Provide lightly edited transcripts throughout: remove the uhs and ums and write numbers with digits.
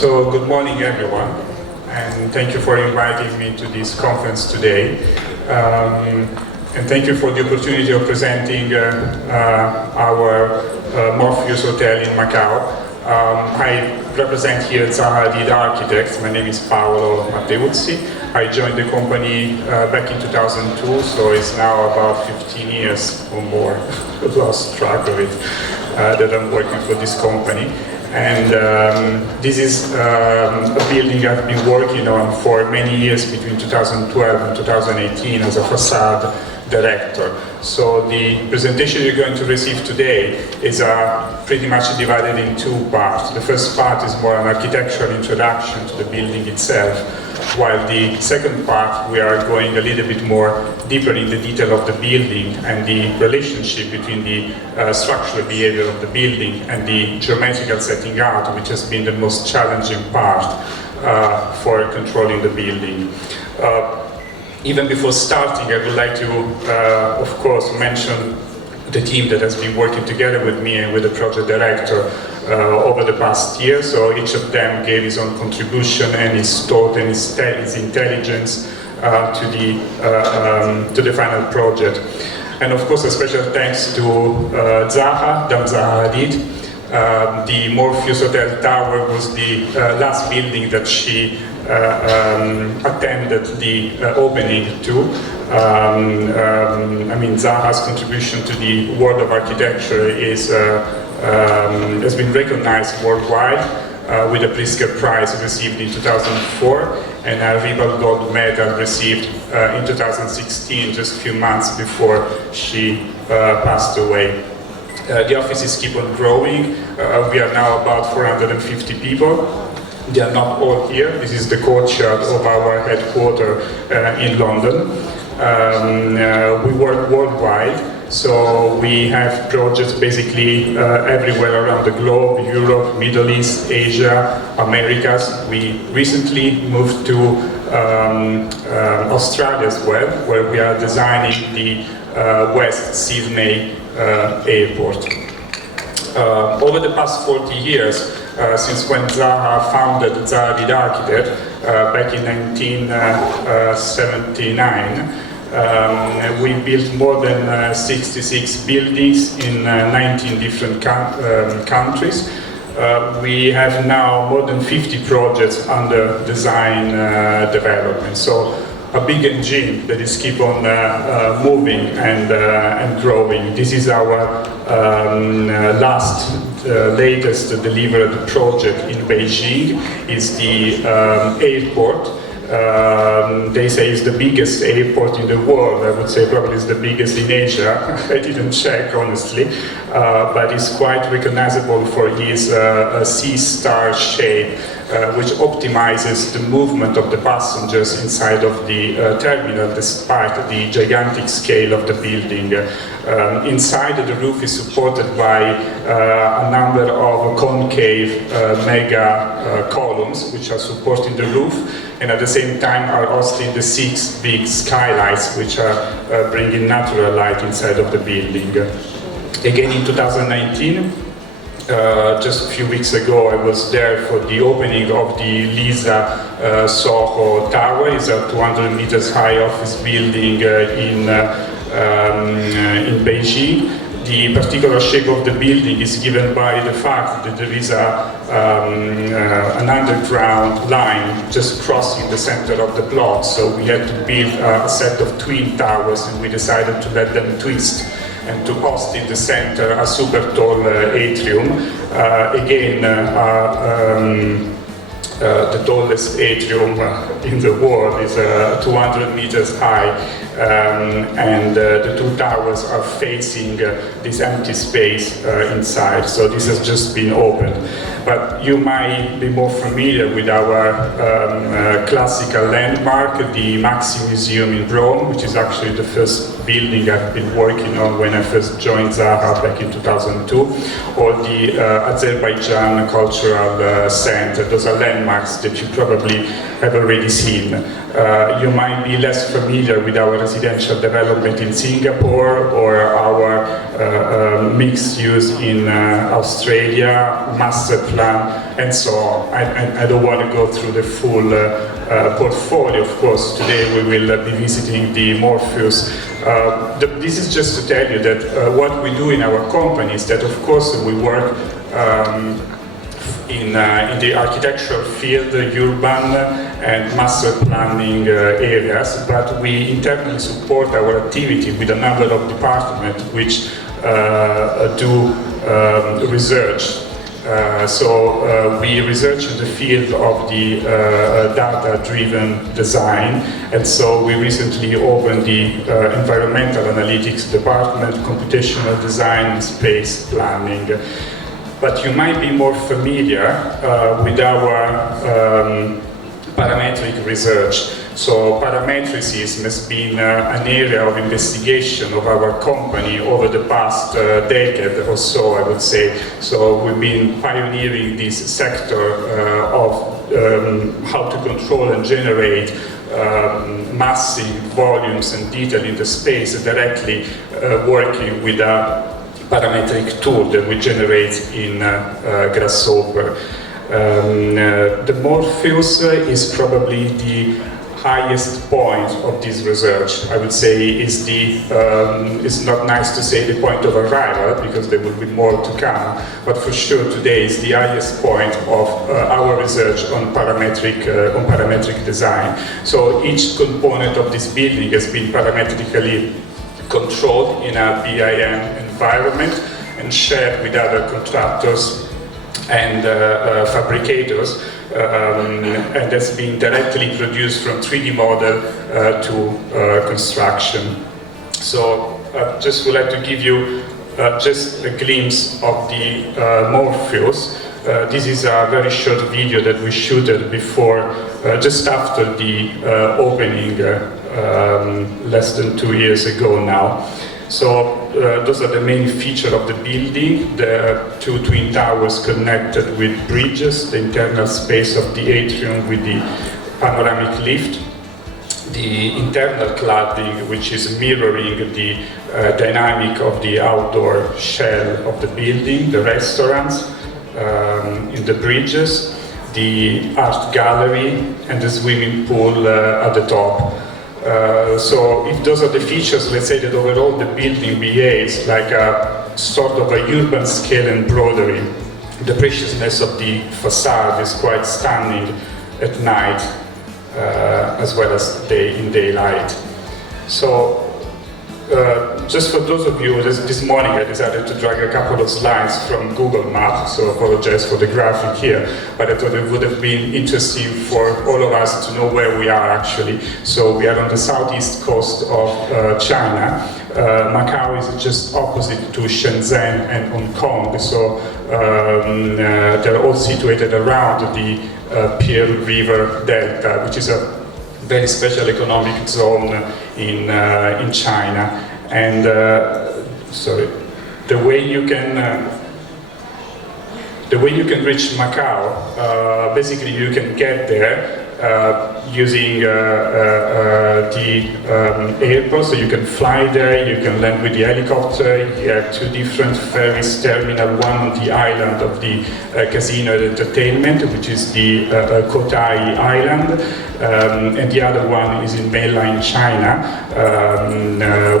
So good morning everyone, and thank you for inviting me to this conference today. And thank you for the opportunity of presenting our Morpheus hotel in Macau. I represent here Zaha Hadid Architects. My name is Paolo Matteuzzi. I joined the company back in 2002, so it's now about 15 years or more. I've lost track of it, that I'm working for this company. And this is a building I've been working on for many years between 2012 and 2018 as a facade director. So the presentation you're going to receive today is pretty much divided in two parts. The first part is more an architectural introduction to the building itself, while the second part we are going a little bit more deeper in the detail of the building and the relationship between the structural behavior of the building and the geometrical setting out, which has been the most challenging part for controlling the building. Even before starting, I would like to, of course, mention the team that has been working together with me and with the project director over the past year. So each of them gave his own contribution and his thought and his intelligence to the final project. And of course, a special thanks to Zaha Hadid. The Morpheus Hotel Tower was the last building that she attended the opening to. I mean, Zaha's contribution to the world of architecture has been recognized worldwide with a Pritzker Prize received in 2004 and a Rebel Gold Medal received in 2016, just a few months before she passed away. The offices keep on growing. We are now about 450 people. They are not all here. This is the courtyard of our headquarters in London. We work worldwide, so we have projects basically everywhere around the globe: Europe, Middle East, Asia, Americas. We recently moved to Australia as well, where we are designing the West Sydney airport. Over the past 40 years, since when Zaha founded Zaha Hadid Architect back in 1979, we built more than 66 buildings in 19 different countries. We have now more than 50 projects under design development. So a big engine that is keep on moving and growing. This is our latest delivered project in Beijing. Is the airport. They say it's the biggest airport in the world. I would say probably it's the biggest in Asia. I didn't check honestly, but it's quite recognizable for his C-star shape, which optimizes the movement of the passengers inside of the terminal despite the gigantic scale of the building. Inside, the roof is supported by a number of concave mega columns which are supporting the roof, and at the same time are hosting the 6 big skylights which are bringing natural light inside of the building. Again in 2019, just a few weeks ago, I was there for the opening of the Lisa Soho Tower. It's a 200 meters high office building in Beijing. The particular shape of the building is given by the fact that there is an underground line just crossing the center of the plot. So we had to build a set of twin towers, and we decided to let them twist and to host in the center a super tall atrium. Again, the tallest atrium in the world is 200 meters high, and the two towers are facing this empty space inside, so this has just been opened. But you might be more familiar with our classical landmark, the Maxi Museum in Rome, which is actually the first building I've been working on when I first joined Zaha back in 2002, or the Azerbaijan Cultural Center. Those are landmarks that you probably have already seen. You might be less familiar with our residential development in Singapore or our mixed use in Australia, master plan, and so on. I don't want to go through the full portfolio. Of course, today we will be visiting the Morpheus. This is just to tell you that what we do in our company is that, of course, we work in the architectural field, urban and master planning areas, but we internally support our activity with a number of departments which do research. We research in the field of the data-driven design, and so we recently opened the environmental analytics department, computational design, and space planning. But you might be more familiar with our parametric research. So parametricism has been an area of investigation of our company over the past decade or so, I would say. So we've been pioneering this sector of how to control and generate massive volumes and detail in the space directly working with a parametric tool that we generate in Grasshopper. The Morpheus is probably the highest point of this research. I would say is the, it's not nice to say the point of arrival because there will be more to come, but for sure today is the highest point of our research on parametric design. So each component of this building has been parametrically controlled in a BIM environment and shared with other contractors and fabricators, and that's been directly produced from 3D model to construction. So just would like to give you just a glimpse of the Morpheus. This is a very short video that we shooted before, just after the opening less than 2 years ago now. So those are the main features of the building, the two twin towers connected with bridges, the internal space of the atrium with the panoramic lift, the internal cladding which is mirroring the dynamic of the outdoor shell of the building, the restaurants in the bridges, the art gallery and the swimming pool at the top. So if those are the features, let's say that overall the building behaves like a sort of a urban scale embroidery. The preciousness of the facade is quite stunning at night as well as in daylight. So just for those of you, this morning I decided to drag a couple of slides from Google Maps, so I apologize for the graphic here, but I thought it would have been interesting for all of us to know where we are actually. So we are on the southeast coast of China. Macau is just opposite to Shenzhen and Hong Kong, so they're all situated around the Pearl River Delta, which is a very special economic zone in China. And sorry, the way you can reach Macau, basically you can get there using the airport, so you can fly there, you can land with the helicopter. You have two different ferries terminal, one on the island of the casino and entertainment, which is the Kotai Island, and the other one is in mainland China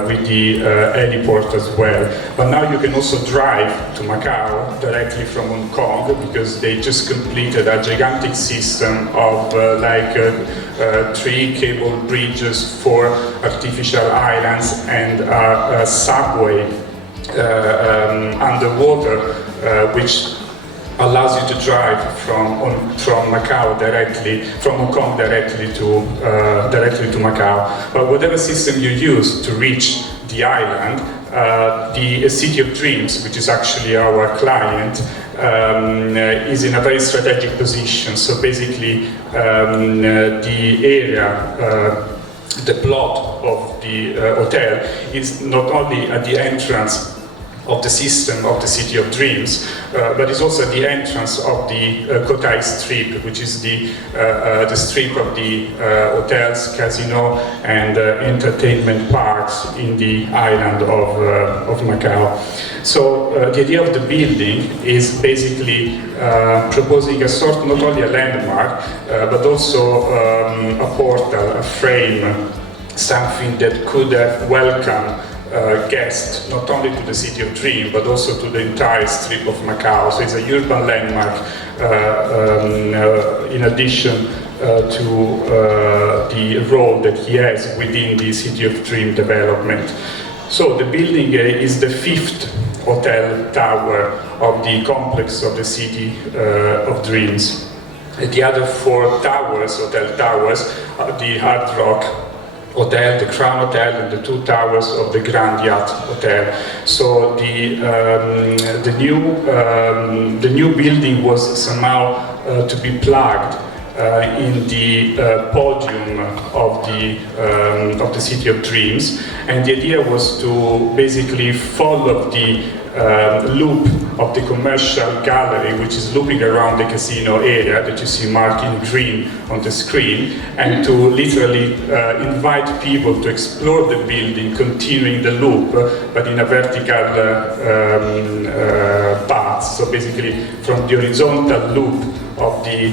with the heliport as well. But now you can also drive to Macau directly from Hong Kong because they just completed a gigantic system of 3 cable bridges, 4 artificial islands, and a subway underwater, which allows you to drive from Macau directly, from Hong Kong directly to Macau. But whatever system you use to reach the island, the City of Dreams, which is actually our client, is in a very strategic position. So basically, the area, the plot of the hotel is not only at the entrance of the system of the City of Dreams, but it's also the entrance of the Kotai Strip, which is the strip of the hotels, casino, and entertainment parks in the island of Macau. So the idea of the building is basically proposing a sort, not only a landmark, but also a portal, a frame, something that could have welcomed guests not only to the City of Dream but also to the entire strip of Macau. So it's a urban landmark in addition to the role that he has within the City of Dream development. So the building is the 5th hotel tower of the complex of the City of Dreams. The other 4 towers, hotel towers, are the Hard Rock Hotel, the Crown Hotel, and the 2 towers of the Grand Yacht Hotel. So the new building was somehow to be plugged in the podium of the City of Dreams, and the idea was to basically follow the loop of the commercial gallery, which is looping around the casino area that you see marked in green on the screen, and to literally invite people to explore the building, continuing the loop, but in a vertical path. So basically, from the horizontal loop of the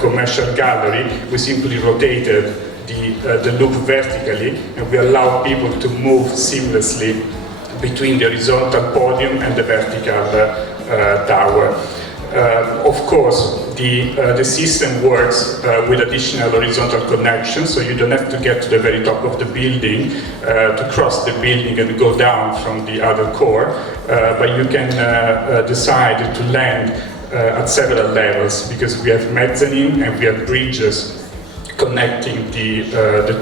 commercial gallery, we simply rotated the loop vertically, and we allowed people to move seamlessly between the horizontal podium and the vertical tower. Of course, the system works with additional horizontal connections, so you don't have to get to the very top of the building to cross the building and go down from the other core, but you can decide to land at several levels, because we have mezzanine and we have bridges connecting the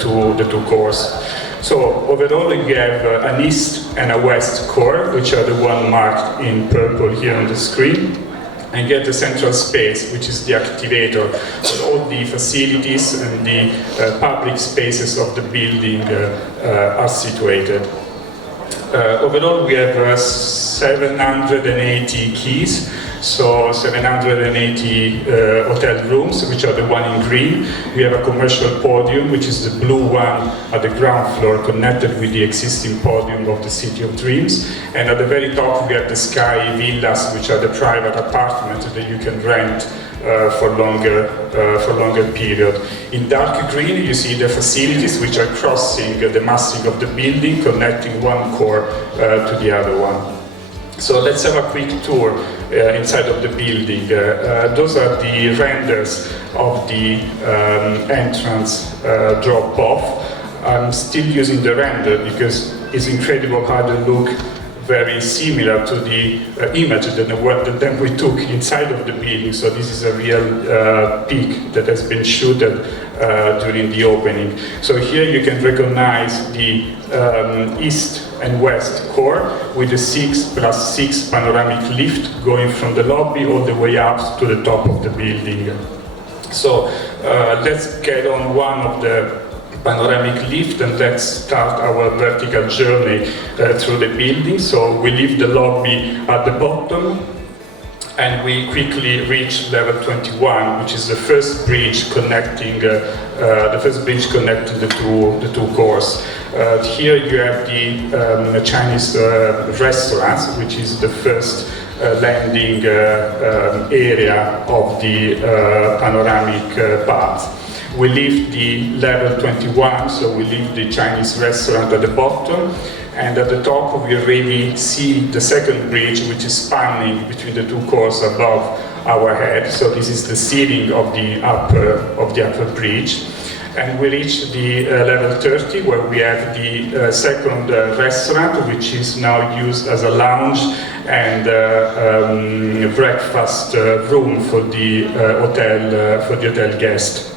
two cores. So overall we have an east and a west core, which are the one marked in purple here on the screen, and get the central space, which is the activator. So all the facilities and the public spaces of the building are situated. Overall we have 780 keys, so 780 hotel rooms, which are the one in green. We have a commercial podium, which is the blue one at the ground floor, connected with the existing podium of the City of Dreams. And at the very top we have the Sky Villas, which are the private apartments that you can rent for longer period. In dark green you see the facilities which are crossing the massing of the building, connecting one core to the other one. So let's have a quick tour inside of the building. Those are the renders of the entrance drop-off. I'm still using the render because it's incredible how they look very similar to the image that we took inside of the building. So this is a real peak that has been shot during the opening. So here you can recognize the east and west core with the 6+6 panoramic lift going from the lobby all the way up to the top of the building. So let's get on one of the panoramic lift and let's start our vertical journey through the building. So we leave the lobby at the bottom and we quickly reach level 21, which is the first bridge connecting the two cores. Here you have the Chinese restaurants, which is the first landing area of the panoramic path. We leave the level 21, so we leave the Chinese restaurant at the bottom, and at the top we already see the second bridge, which is spanning between the two cores above our head. So this is the ceiling of the upper bridge. And we reach the level 30, where we have the second restaurant, which is now used as a lounge and breakfast room for the hotel guest.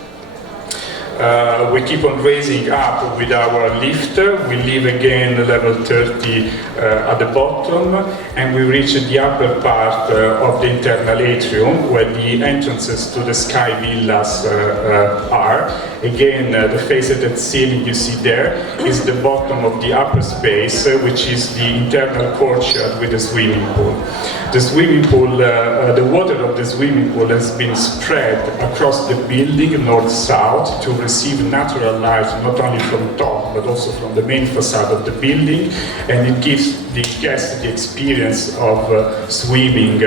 We keep on raising up with our lifter. We leave again level 30 at the bottom, and we reach the upper part of the internal atrium, where the entrances to the sky villas are. Again, the faceted ceiling you see there is the bottom of the upper space, which is the internal courtyard with the swimming pool. The swimming pool, the water of the swimming pool has been spread across the building, north-south, to receive natural light not only from top but also from the main facade of the building, and it gives the guests the experience of swimming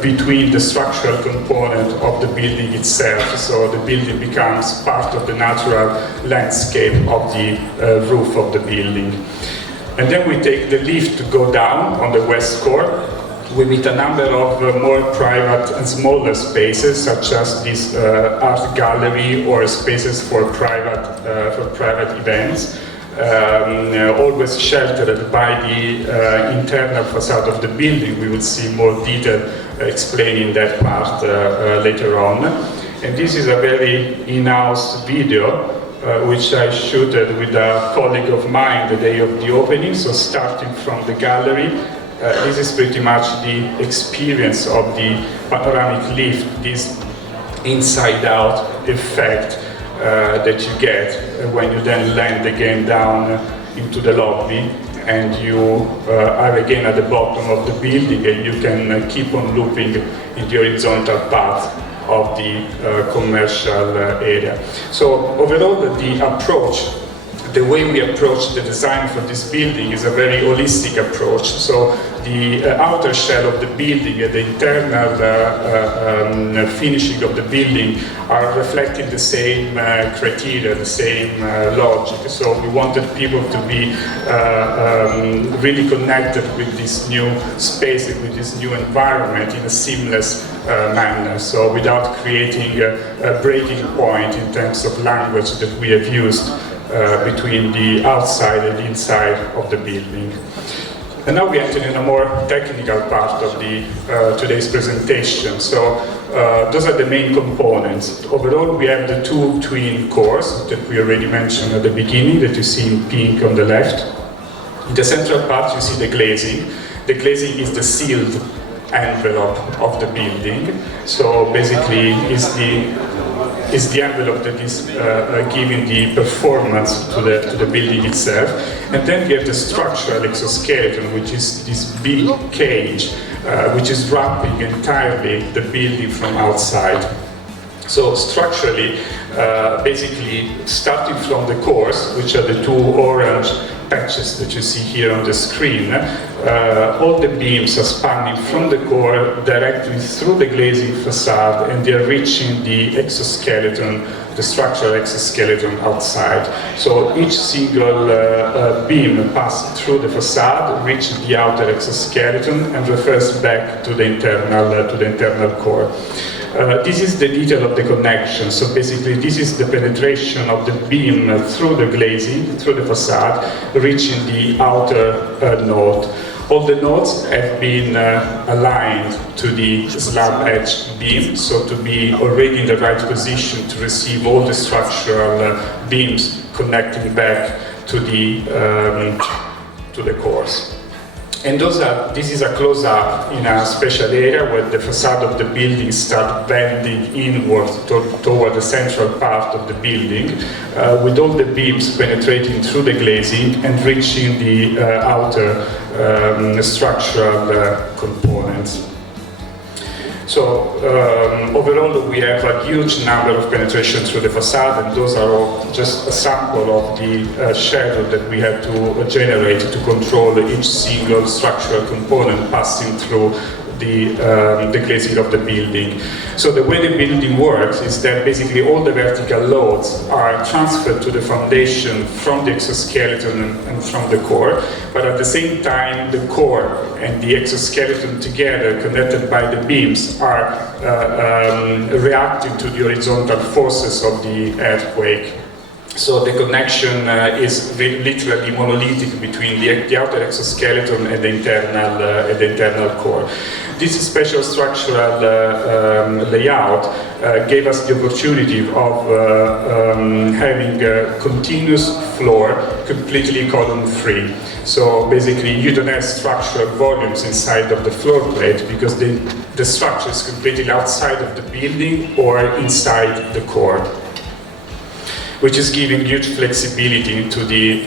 between the structural component of the building itself. So the building becomes part of the natural landscape of the roof of the building. And then we take the lift to go down on the west core. We meet a number of more private and smaller spaces, such as this art gallery or spaces for private events. Always sheltered by the internal facade of the building. We will see more detail explaining that part later on. And this is a very in-house video which I shot with a colleague of mine the day of the opening. So starting from the gallery, this is pretty much the experience of the panoramic lift, this inside-out effect that you get when you then land again down into the lobby, and you are again at the bottom of the building, and you can keep on looping in the horizontal path of the commercial area. So overall, the approach, the way we approach the design for this building is a very holistic approach. So the outer shell of the building and the internal finishing of the building are reflecting the same criteria, the same logic. So we wanted people to be really connected with this new space, with this new environment in a seamless manner. So without creating a breaking point in terms of language that we have used between the outside and the inside of the building. And now we enter in a more technical part of the today's presentation. So those are the main components. Overall, we have the two twin cores that we already mentioned at the beginning, that you see in pink on the left. In the central part, you see the glazing. The glazing is the sealed envelope of the building. So basically, is the envelope that is giving the performance to the building itself. And then we have the structural exoskeleton, which is this big cage which is wrapping entirely the building from outside. So structurally, basically starting from the cores, which are the two orange patches that you see here on the screen, all the beams are spanning from the core directly through the glazing facade, and they are reaching the exoskeleton, the structural exoskeleton outside. So each single beam passes through the facade, reaches the outer exoskeleton, and refers back to the internal core. This is the detail of the connection. So basically, this is the penetration of the beam through the glazing, through the facade, reaching the outer node. All the nodes have been aligned to the slab edge beam, so to be already in the right position to receive all the structural beams connecting back to the cores. And this is a close-up in a special area where the facade of the building starts bending inward toward the central part of the building, with all the beams penetrating through the glazing and reaching the outer structural components. So overall, we have a huge number of penetrations through the facade, and those are all just a sample of the shadow that we have to generate to control each single structural component passing through the glazing of the building. So the way the building works is that basically all the vertical loads are transferred to the foundation from the exoskeleton and from the core, but at the same time the core and the exoskeleton together, connected by the beams, are reacting to the horizontal forces of the earthquake. So the connection is literally monolithic between the outer exoskeleton and the internal core. This special structural layout gave us the opportunity of having a continuous floor completely column-free. So basically you don't have structural volumes inside of the floor plate because the structure is completely outside of the building or inside the core, which is giving huge flexibility into the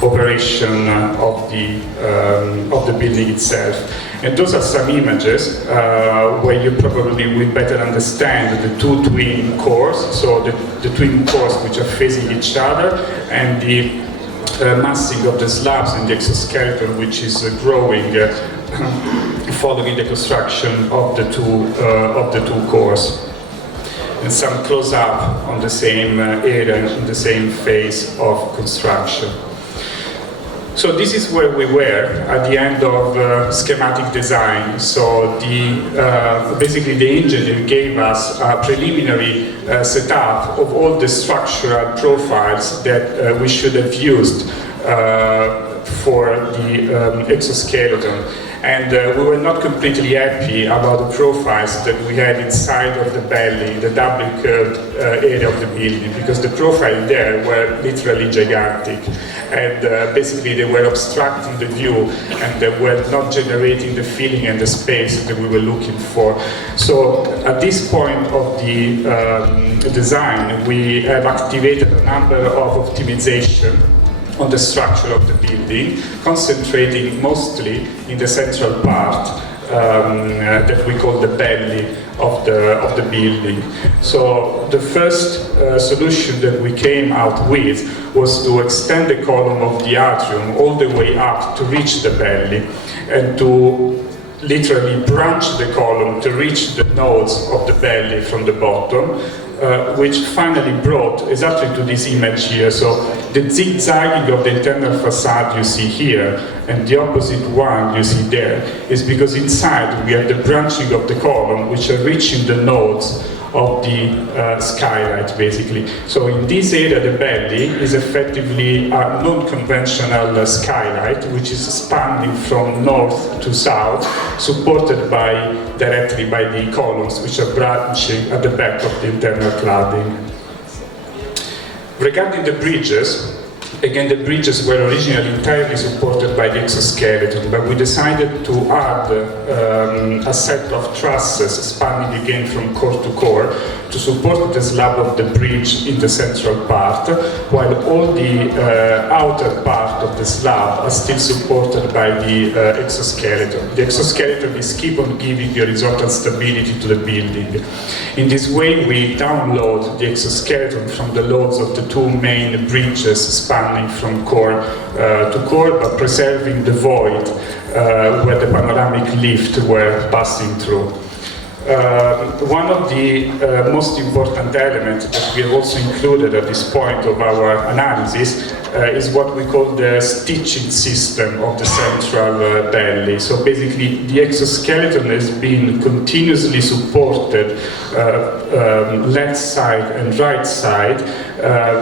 operation of the building itself. And those are some images where you probably will better understand the two twin cores, so the twin cores which are facing each other, and the massing of the slabs in the exoskeleton, which is growing following the construction of the two cores. And some close-up on the same area, in the same phase of construction. So this is where we were at the end of schematic design. So basically the engineer gave us a preliminary setup of all the structural profiles that we should have used for the exoskeleton. And we were not completely happy about the profiles that we had inside of the belly, the double curved area of the building, because the profiles there were literally gigantic. And basically they were obstructing the view and they were not generating the feeling and the space that we were looking for. So at this point of the design, we have activated a number of optimization on the structure of the building, concentrating mostly in the central part that we call the belly of the building. So the first solution that we came out with was to extend the column of the atrium all the way up to reach the belly, and to literally branch the column to reach the nodes of the belly from the bottom, which finally brought exactly to this image here. So the zigzagging of the internal facade you see here and the opposite one you see there is because inside we have the branching of the column which are reaching the nodes of the skylight, basically. So in this area the belly is effectively a non-conventional skylight which is spanning from north to south, supported directly by the columns which are branching at the back of the internal cladding. Regarding the bridges, again, the bridges were originally entirely supported by the exoskeleton, but we decided to add a set of trusses spanning again from core to core to support the slab of the bridge in the central part, while all the outer part of the slab are still supported by the exoskeleton. The exoskeleton is keep on giving the horizontal stability to the building. In this way, we download the exoskeleton from the loads of the two main bridges spanning from core to core, but preserving the void where the panoramic lift were passing through. One of the most important elements that we have also included at this point of our analysis is what we call the stitching system of the central belly. So basically the exoskeleton has been continuously supported left side and right side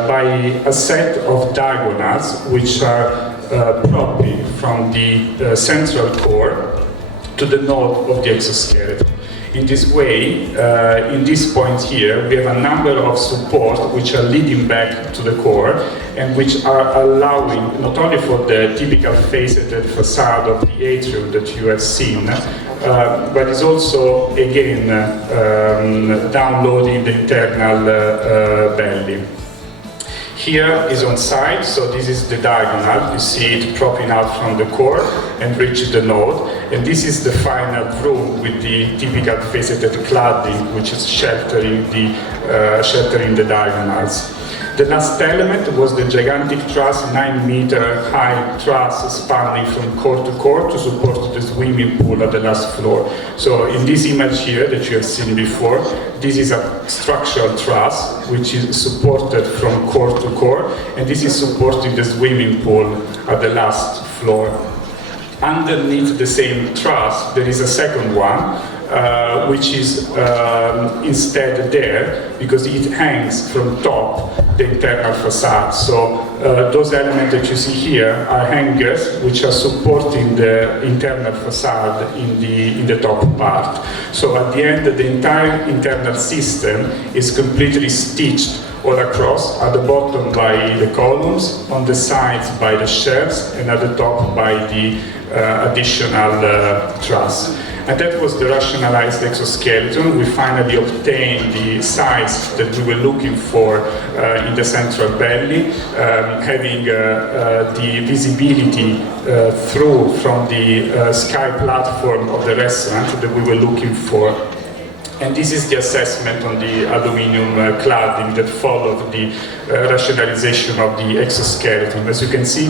by a set of diagonals which are propping from the central core to the node of the exoskeleton. In this way, in this point here, we have a number of support which are leading back to the core and which are allowing not only for the typical faceted facade of the atrium that you have seen, but is also again downloading the internal belly. Here is on site, so this is the diagonal. You see it propping out from the core and reaching the node. And this is the final room with the typical faceted cladding, which is sheltering the diagonals. The last element was the gigantic truss, 9-meter high truss spanning from core to support the swimming pool at the last floor. So in this image here that you have seen before, this is a structural truss which is supported from core to core, and this is supporting the swimming pool at the last floor. Underneath the same truss, there is a second one, which is instead there because it hangs from top the internal facade. So those elements that you see here are hangers which are supporting the internal facade in the top part. So at the end, the entire internal system is completely stitched all across, at the bottom by the columns, on the sides by the shelves, and at the top by the additional truss. And that was the rationalized exoskeleton. We finally obtained the size that we were looking for in the central belly, having the visibility through from the sky platform of the restaurant that we were looking for. And this is the assessment on the aluminum cladding that followed the rationalization of the exoskeleton. As you can see,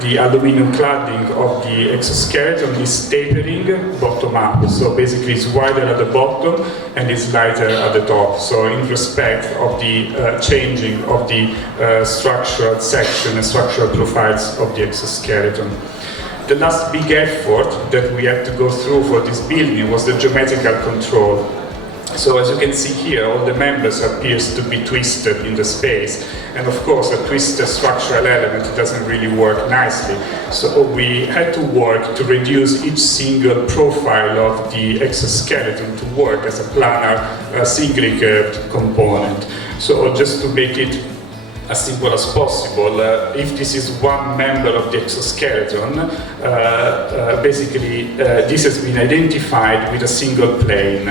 the aluminum cladding of the exoskeleton is tapering bottom up, so basically it's wider at the bottom and it's lighter at the top. So in respect of the changing of the structural section and structural profiles of the exoskeleton. The last big effort that we had to go through for this building was the geometrical control. So as you can see here, all the members appears to be twisted in the space. And of course, a twisted structural element doesn't really work nicely. So we had to work to reduce each single profile of the exoskeleton to work as a planar, singly curved component. So just to make it as simple as possible, if this is one member of the exoskeleton, basically this has been identified with a single plane.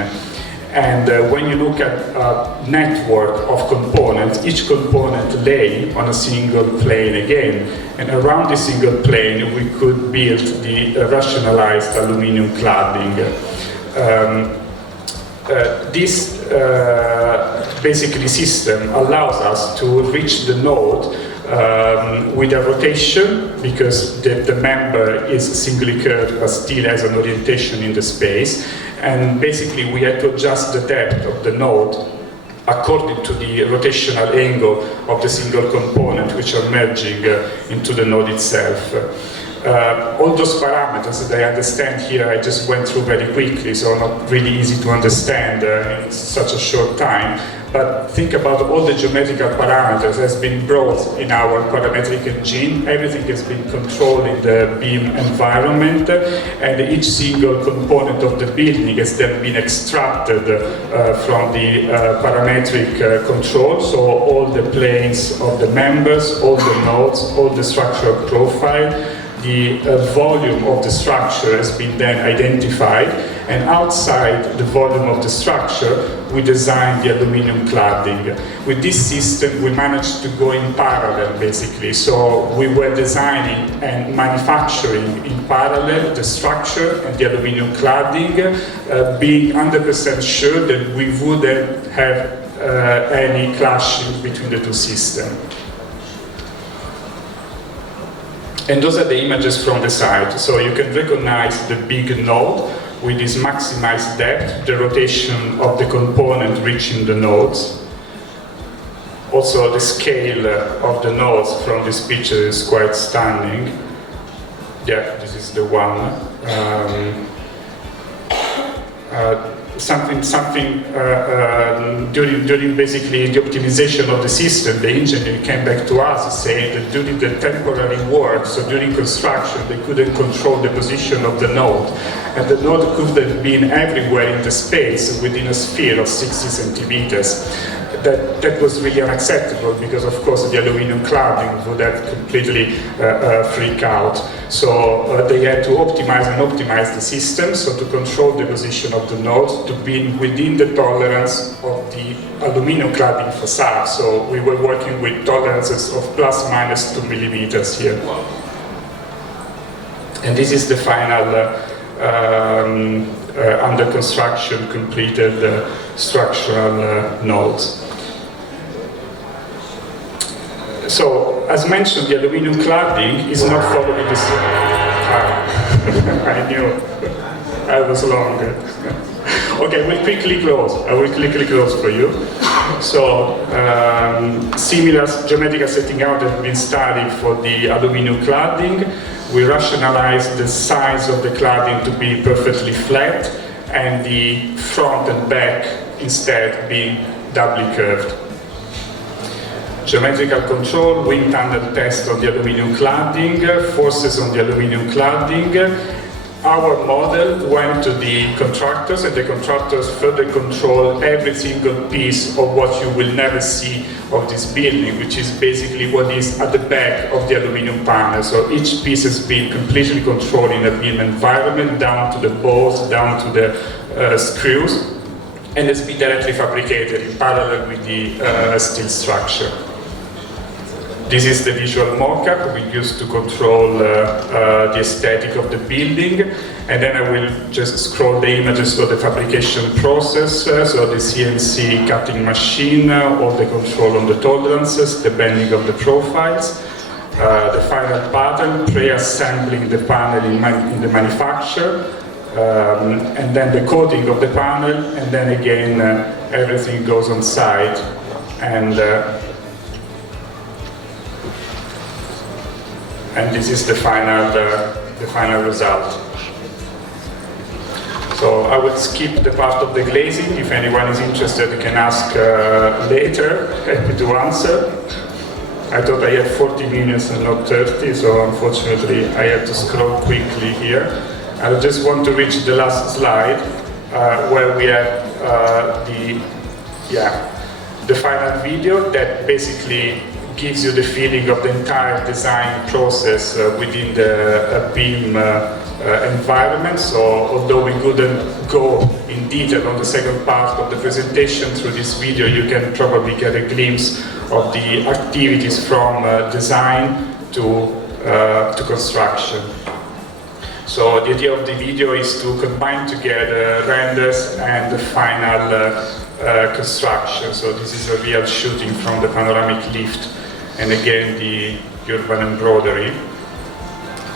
And when you look at a network of components, each component lay on a single plane again. And around the single plane, we could build the rationalized aluminum cladding. This basically system allows us to reach the node with a rotation, because the member is singly curved but still has an orientation in the space. And basically we had to adjust the depth of the node according to the rotational angle of the single component which are merging into the node itself. All those parameters that I understand here, I just went through very quickly, so not really easy to understand in such a short time. But think about all the geometrical parameters has been brought in our parametric engine. Everything has been controlled in the beam environment, and each single component of the building has then been extracted from the parametric control. So all the planes of the members, all the nodes, all the structural profile, the volume of the structure has been then identified, and outside the volume of the structure we designed the aluminum cladding. With this system we managed to go in parallel basically, so we were designing and manufacturing in parallel the structure and the aluminum cladding, being 100% sure that we wouldn't have any clashing between the two systems. And those are the images from the side. So you can recognize the big node with this maximized depth, the rotation of the component reaching the nodes. Also the scale of the nodes from this picture is quite stunning. Yeah, this is the one. During basically the optimization of the system, the engineer came back to us saying that during the temporary work, so during construction, they couldn't control the position of the node. And the node could have been everywhere in the space within a sphere of 60 centimeters. That was really unacceptable, because of course the aluminum cladding would have completely freaked out. So they had to optimize the system, so to control the position of the node to be within the tolerance of the aluminum cladding facade. So we were working with tolerances of plus minus 2 millimeters here. And this is the final under construction completed structural nodes. So, as mentioned, the aluminum cladding is not following this. I knew I was long. Okay, we'll quickly close. I will quickly close for you. So, similar geometrical setting out has been studied for the aluminum cladding. We rationalized the size of the cladding to be perfectly flat. and the front and back instead being doubly curved. Geometrical control, wind tunnel test on the aluminium cladding, forces on the aluminium cladding. Our model went to the contractors, and the contractors further control every single piece of what you will never see of this building, which is basically what is at the back of the aluminium panel. So each piece has been completely controlled in a BIM environment, down to the bolts, down to the screws, and has been directly fabricated in parallel with the steel structure. This is the visual mock-up we used to control the aesthetic of the building, and then I will just scroll the images of the fabrication process, so the CNC cutting machine, all the control on the tolerances, the bending of the profiles, the final pattern, pre-assembling the panel in the manufacture, and then the coating of the panel, and then again everything goes on site, and this is the final result. So I will skip the part of the glazing. If anyone is interested, you can ask later. Happy to answer. I thought I had 40 minutes and not 30, so unfortunately I have to scroll quickly here. I just want to reach the last slide, where we have the final video that basically gives you the feeling of the entire design process within the BIM environment. So although we couldn't go in detail on the second part of the presentation, through this video you can probably get a glimpse of the activities from design to construction. So the idea of the video is to combine together renders and the final construction. So this is a real shooting from the panoramic lift, and again the urban embroidery.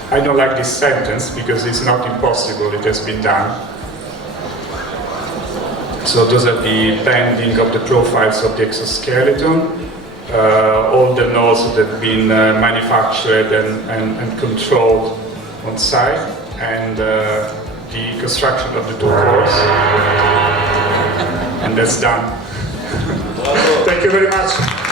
I don't like this sentence because it's not impossible, it has been done. So those are the bending of the profiles of the exoskeleton. All the nodes that have been manufactured and controlled on site, and the construction of the two cores. And that's done. Thank you very much.